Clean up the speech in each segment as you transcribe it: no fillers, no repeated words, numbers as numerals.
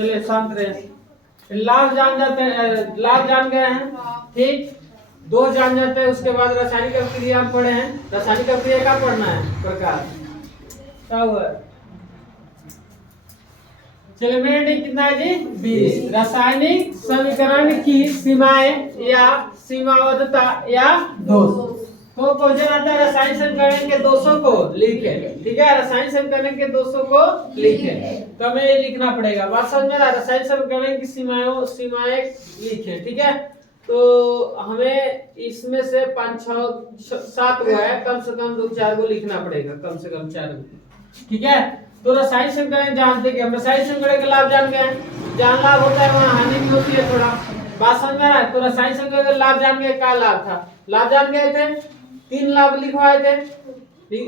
चलिए शांत रहे। लाभ जान जाते हैं, लाभ जान गए हैं, ठीक। दो जान जाते हैं, उसके बाद रासायनिक अभिक्रिया हम पढ़े हैं। रासायनिक अभिक्रिया का पढ़ना है प्रकार क्या हुआ। चलिए मिनट कितना है जी 20। रासायनिक समीकरण की सीमाएं या सीमाबद्धता या दोष। तो क्वेश्चन आता है रासायनिक समीकरण के दोषों को लिखे, ठीक है। रासायनिक समीकरण के दोषों को लिखे, तो हमें ये लिखना पड़ेगा। बात समझ में आ रहा है। रासायनिक समीकरण की सीमाएं लिखे, ठीक है। तो हमें इसमें से 5 6 7 गो है, कम से कम 2 4 गो लिखना पड़ेगा, कम से कम 4 गो, ठीक है। तो रासायनिक समीकरण जानते हैं, रासायनिक समीकरण के लाभ जान गए। जहाँ लाभ होता है वहाँ हानि भी होती है थोड़ा। बात समझ में आ रहा है। तो रासायनिक समीकरण का लाभ जान गए, क्या लाभ था, लाभ जान गए थे, 3 लाभ लिखवाए थे,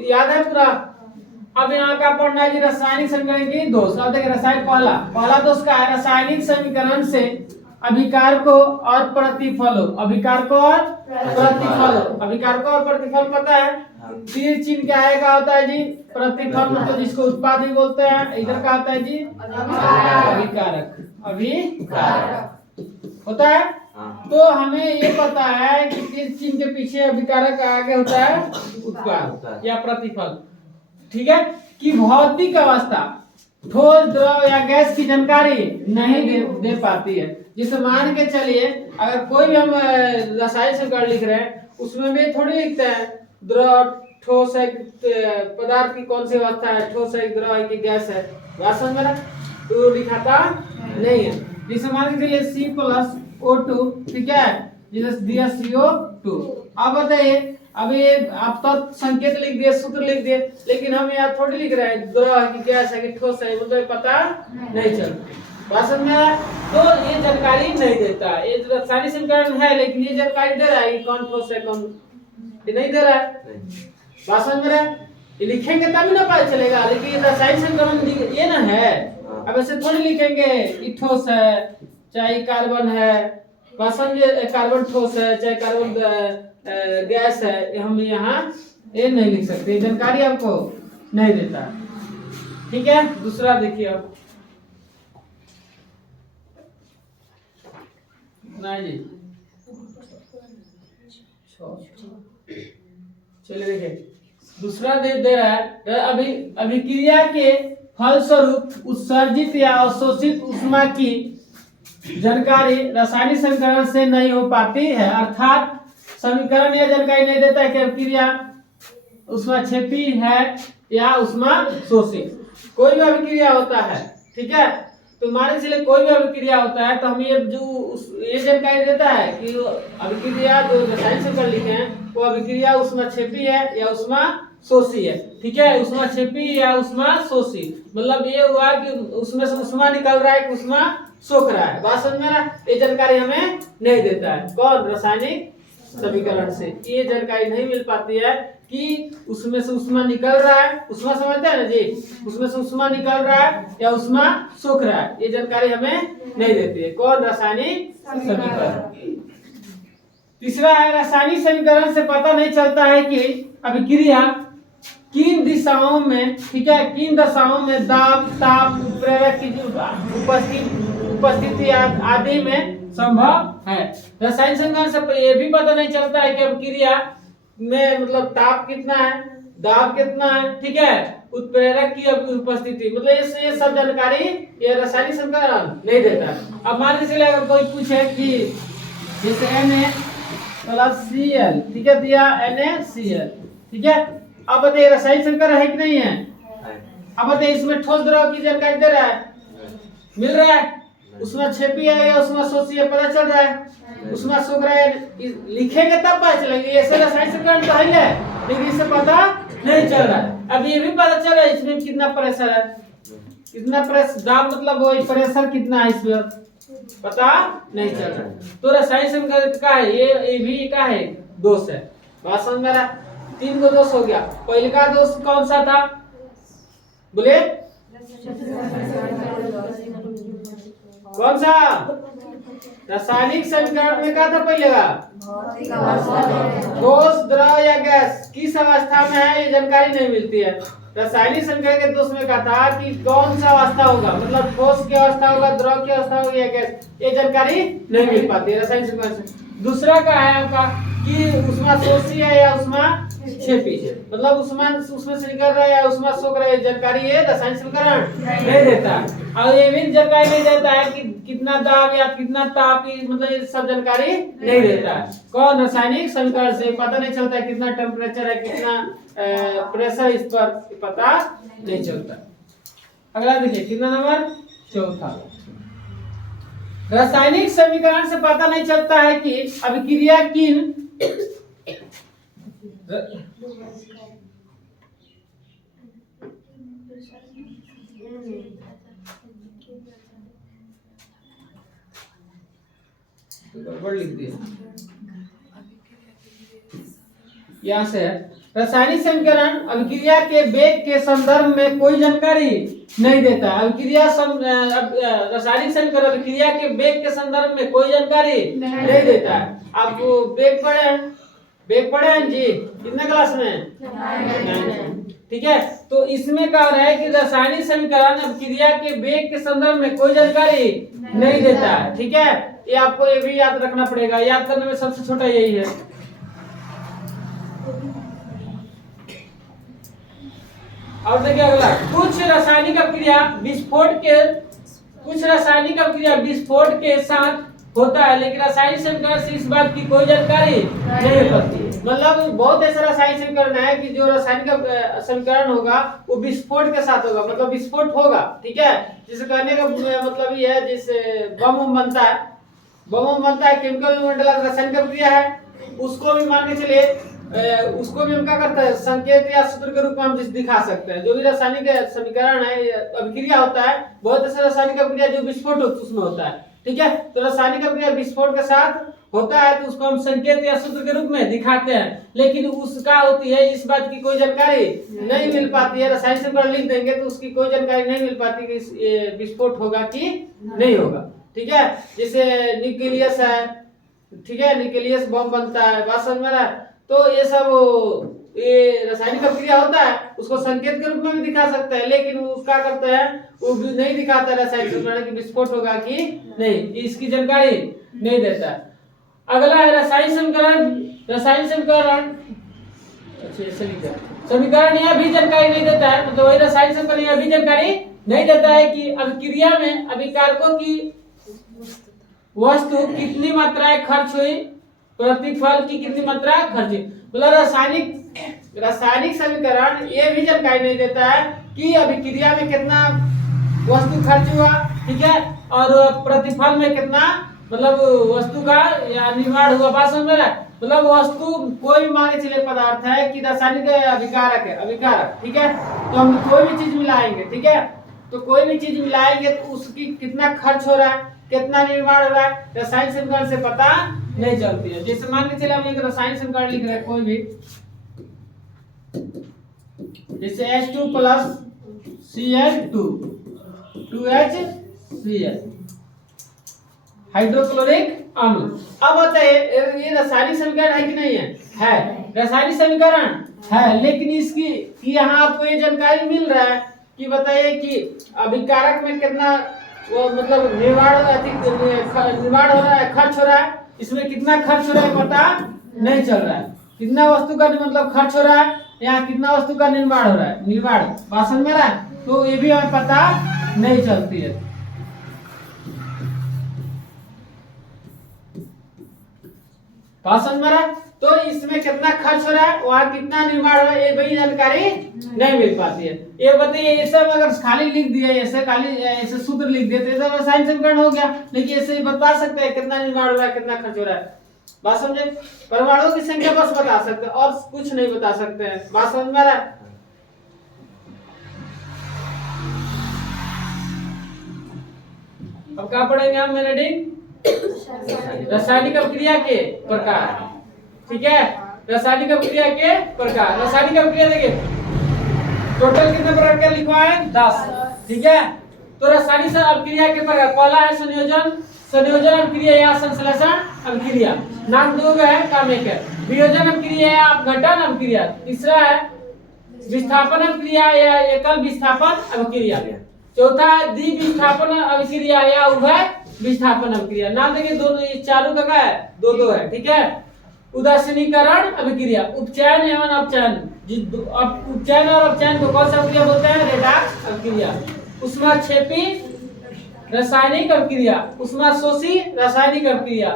याद है पूरा। अब यहाँ का पढ़ना है जी रासायनिक समीकरण की दोष। अब देखिए रासायनिक पहला दोष का है रासायनिक समीकरण से अभिकार को और प्रतिफल, अभिकार को और प्रतिफल, अभिकार को और प्रतिफल पता है। तीर चिन्ह क्या है, क्या होता है जी प्रतिफल, मतलब जिसको उत्पाद भी बोलते हैं। इधर का होता है जी अभिकारक, अभिकारक होता है। तो हमें ये पता है कि तीर चिन्ह के पीछे अभिकारक आगे होता है उत्पाद या प्रतिफल, ठीक है। कि भौतिक अवस्था ठोस द्रव या गैस की जानकारी नहीं दे पाती है। जिसे मान के चलिए अगर कोई भी हम रासायनिक समीकरण लिख रहे हैं, उसमें भी थोड़ी लिखते हैं द्रव ठोस है, पदार्थ की कौन सी अवस्था है, ठोस है, द्रव है कि गैस है। बात समझ में, तो लिखाता नहीं है। जिसे मान के चलिए C+O2, ठीक है, जिसे दिया CO2। अब बताइए, अभी आप तो संकेत लिख दिए, सूत्र लिख दिए, लेकिन हम यहाँ थोड़ी लिख रहे हैं द्रव है कि गैस है कि ठोस है, मतलब पता नहीं चलता। बात समझ में, तो ये जानकारी नहीं देता। ये रासायनिक समीकरण है, लेकिन ये जानकारी दे रहा है कि कौन ठोस है कौन, ये नहीं दे रहा है। बात समझ में, ये लिखेंगे तभी ना पता चलेगा। लेकिन रासायनिक समीकरण ये ना है, अब ऐसे थोड़ी लिखेंगे कि ठोस है चाहे कार्बन है, बात समझे, कार्बन ठोस है चाहे कार्बन गैस है, हम यहाँ ये नहीं लिख सकते, जानकारी आपको नहीं देता, ठीक है। दूसरा देखिए अब नहीं जी, चलिए देखिए दूसरा दे रहा है अभिक्रिया के फलस्वरूप उत्सर्जित या अवशोषित ऊष्मा की जानकारी रासायनिक समीकरण से नहीं हो पाती है। अर्थात समीकरण यह जानकारी नहीं देता है कि अभिक्रिया ऊष्मा क्षेपी है या ऊष्मा शोषित। कोई भी अभिक्रिया होता है, ठीक है, तो मान लीजिए कोई भी अभिक्रिया होता है, तो हम ये जानकारी देता है कि अभिक्रिया जो रासायनिक समीकरण लिखे हैं वो अभिक्रिया ऊष्मा क्षेपी है या ऊष्मा शोषी है, ठीक है। ऊष्मा क्षेपी या ऊष्मा शोषी मतलब ये हुआ कि उसमें से ऊष्मा निकल रहा है कि ऊष्मा सोख रहा है। बात समझ में आ रहा है। ये जानकारी हमें नहीं देता है, कौन, रासायनिक समीकरण से ये जानकारी नहीं मिल पाती है कि उसमें से ऊष्मा निकल रहा है, ऊष्मा समझते हैं ना जी, उसमें से ऊष्मा निकल रहा है या ऊष्मा सोख रहा है, ये जानकारी हमें नहीं देती है, कौन, रासायनिक समीकरण। तीसरा है रासायनिक समीकरण से पता नहीं चलता है कि अभिक्रिया किन दिशाओं में, ठीक है, किन दशाओं में दाब, ताप, उत्प्रेरक की उपस्थिति आदि में संभव है। रासायनिक समीकरण से ये भी पता नहीं चलता है कि अभिक्रिया में मतलब ताप कितना है, दाब कितना है, ठीक है, उत्प्रेरक की उपस्थिति, मतलब ये सब जानकारी ये रासायनिक समीकरण नहीं देता है। अब मान के चलिए अगर कोई पूछे कि जैसे Na+Cl, ठीक है, दिया NaCl, ठीक है। अब बताइए रासायनिक समीकरण है कि नहीं है। अब बताइए इसमें ठोस द्रव की जानकारी दे रहा है, मिल रहा है, उसमें क्षेपी है या उसमें शोषी है पता चल रहा है, उसमें सोख रहा है, लिखेंगे तब पता चलेगा। ऐसे रासायनिक समीकरण तो है, लेकिन इससे पता नहीं चल रहा है। अब ये भी पता चल रहा है इसमें कितना प्रेशर है, कितना प्रेशर, दाब मतलब वही प्रेशर कितना है, इसमें पता नहीं चल रहा है। तो रासायनिक समीकरण का है ये भी का है दोष है। बात समझ में आ रहा है। 3 गो दोष हो गया। पहले का दोष कौन सा था, बोले कौन सा, रासायनिक समीकरण में क्या था पहले का, ठोस द्रव या गैस किस अवस्था में है ये जानकारी नहीं मिलती है। रासायनिक समीकरण के दोष में कहा था कि कौन सा अवस्था होगा, मतलब ठोस की अवस्था होगा, द्रव की अवस्था होगी या गैस, ये जानकारी नहीं मिल पाती है रासायनिक समीकरण से। दूसरा का है आपका कि ऊष्मा शोषी है या ऊष्मा क्षेपी है, मतलब ऊष्मा उसमें से निकल रहा है या ऊष्मा सोख रहा है, जानकारी ये रासायनिक समीकरण नहीं देता। और ये भी जानकारी नहीं देता है कि कितना दाब या कितना ताप, मतलब ये सब जानकारी नहीं देता है। कौन? रासायनिक समीकरण से पता नहीं चलता है कितना टेम्परेचर है, कितना प्रेशर, इस पर पता नहीं चलता। अगला देखिए कितना नंबर, चौथा। रासायनिक समीकरण से पता नहीं चलता है कि अभिक्रिया किन गड़बड़ लिख दिया यहाँ से। रासायनिक समीकरण अभिक्रिया के वेग के संदर्भ में कोई जानकारी नहीं देता। अभिक्रिया रासायनिक समीकरण अभिक्रिया के वेग के संदर्भ में कोई जानकारी नहीं देता है। आप वेग पढ़े हैं जी कितने क्लास में? ठीक है, तो इसमें कह रहा है कि रासायनिक समीकरण अभिक्रिया के वेग के संदर्भ में कोई जानकारी नहीं देता है। ठीक है, ये आपको ये भी याद रखना पड़ेगा, याद करने में सबसे छोटा यही है। और देखिए अगला, कुछ रासायनिक अभिक्रिया विस्फोट के साथ होता है, लेकिन रासायनिक समीकरण से इस बात की कोई जानकारी नहीं होती। मतलब बहुत ऐसा रासायनिक समीकरण है कि जो रासायनिक समीकरण होगा वो विस्फोट के साथ होगा, मतलब विस्फोट होगा। ठीक है, जिसे कहने का मतलब ये है, जैसे बम बनता है, केमिकल मंडल रासायनिक अभिक्रिया है, उसको भी मान के चलिए, उसको भी हम क्या करते हैं, संकेत या सूत्र के रूप में हम दिखा सकते हैं। जो भी रासायनिक समीकरण है, अभिक्रिया होता है, बहुत ऐसे रासायनिक अभिक्रिया जो विस्फोट उसमें होता है। ठीक है, तो रासायनिक अभिक्रिया विस्फोट के साथ होता है तो उसको हम संकेत या सूत्र के रूप में दिखाते हैं, लेकिन उसका होती है इस बात की कोई जानकारी नहीं मिल पाती है। रासायनिक समीकरण लिख देंगे तो उसकी कोई जानकारी नहीं मिल पाती कि विस्फोट होगा कि नहीं होगा। ठीक है, जैसे न्यूक्लियस है, ठीक है, न्यूक्लियस बम बनता है, बात समझ में आ रहा है? तो ये सब ये रासायनिक अभिक्रिया होता है, उसको संकेत के रूप में भी दिखा सकते हैं, लेकिन वो क्या करते हैं, वो भी नहीं दिखाता रासायनिक समीकरण कि विस्फोट होगा कि नहीं, इसकी जानकारी नहीं देता। अगला है रासायनिक समीकरण समीकरण यह भी जानकारी नहीं देता है, मतलब वही रासायनिक समीकरण यह भी जानकारी नहीं देता है कि अभिक्रिया में अभिकारकों की वस्तु कितनी मात्राएं खर्च हुई, प्रतिफल की कितनी मात्रा खर्च हुई। मतलब रासायनिक समीकरण ये भी जानकारी नहीं देता है कि अभिक्रिया में कितना वस्तु खर्च हुआ, ठीक है, और प्रतिफल में कितना, मतलब वस्तु का या निर्माण हुआ। बात समझ रहा है? मतलब वस्तु कोई भी मान के चलिए पदार्थ है कि रासायनिक अभिकारक, ठीक है, तो हम कोई भी चीज मिलाएंगे, ठीक है, तो कोई भी चीज मिलाएंगे तो उसकी कितना खर्च हो रहा है, कितना निर्माण हो रहा है, रासायनिक समीकरण से पता नहीं चलती है। जैसे मान के चलिए हम एक रासायनिक समीकरण लिख रहे हैं कोई भी, जैसे H2 plus Cl2 2HCl hydrochloric अम्ल। अब बताइए ये रासायनिक समीकरण है कि नहीं है? है, रासायनिक समीकरण है, लेकिन इसकी यहाँ आपको ये जानकारी मिल रहा है कि बताइए कि अभिकारक में कितना वो मतलब निर्माण हो रहा है, खर्च हो रहा है, इसमें कितना खर्च हो रहा है पता नहीं चल रहा है। कितना वस्तु का मतलब खर्च हो रहा है, यहाँ कितना वस्तु का निर्माण हो रहा है, बात समझ में रहा है? तो ये भी हमें पता नहीं चलती है। बात समझ में रहा है? तो इसमें कितना खर्च हो रहा है, वहाँ कितना निर्माण हो रहा है, ये भी जानकारी नहीं मिल पाती है। ये बताइए, ये सब अगर खाली लिख दिया, ऐसे सूत्र लिख दिए तो ये सब रासायनिक समीकरण हो गया, लेकिन ऐसे ही बता सकते हैं कितना निर्माण हो रहा है, कितना खर्च हो रहा है। बात समझे? परमाणुओं की संख्या बस बता सकते हैं और कुछ नहीं बता सकते हैं। बात समझ में आ रहा है? अब क्या पढ़ेंगे हम हेडिंग? रासायनिक अभिक्रिया के प्रकार। ठीक है, रासायनिक अभिक्रिया के प्रकार। रासायनिक अभिक्रिया देखिए टोटल कितने प्रकार के लिखवा है? 10। ठीक है, तो रासायनिक अभिक्रिया के प्रकार, पहला है संयोजन अभिक्रिया या संश्लेषण अभिक्रिया, नाम दो है, काम एक है। वियोजन अभिक्रिया या अपघटन अभिक्रिया। तीसरा है विस्थापन अभिक्रिया या एकल विस्थापन अभिक्रिया। चौथा है द्विविस्थापन अभिक्रिया या उभय विस्थापन अभिक्रिया। नाम देखिए दोनों, ये चालू का है, दो दो है, ठीक है। उदासीनीकरण अभिक्रिया, उपचयन एवं अपचयन, उपचयन और अपचयन को कौन सा अभिक्रिया बोलते हैं? रेडॉक्स अभिक्रिया। ऊष्माक्षेपी रासायनिक अभिक्रिया, ऊष्माशोषी रासायनिक अभिक्रिया,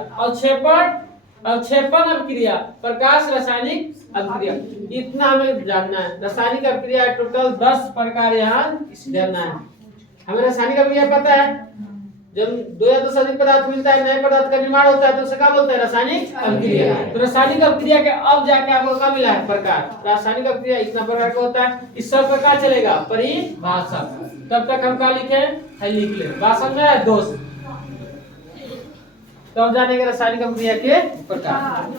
अवक्षेपण अभिक्रिया, प्रकाश रासायनिक अभिक्रिया। इतना हमें जानना है। रासायनिक अभिक्रिया टोटल 10 प्रकार यहाँ जानना है हमें। रासायनिक अभिक्रिया पता है, जब दो या दो से अधिक पदार्थ मिलता है, नए पदार्थ का निर्माण होता है, तो उसे क्या बोलते हैं? रासायनिक अभिक्रिया। तो रासायनिक अभिक्रिया के अब जाके आपको क्या मिला है? प्रकार। रासायनिक अभिक्रिया इतना प्रकार का होता है। इस सब का क्या चलेगा? परिभाषा। तब तक हम क्या लिखे? है लिख ले। भाषण में है दोष। तब जानेंगे रासायनिक अभिक्रिया के प्रकार।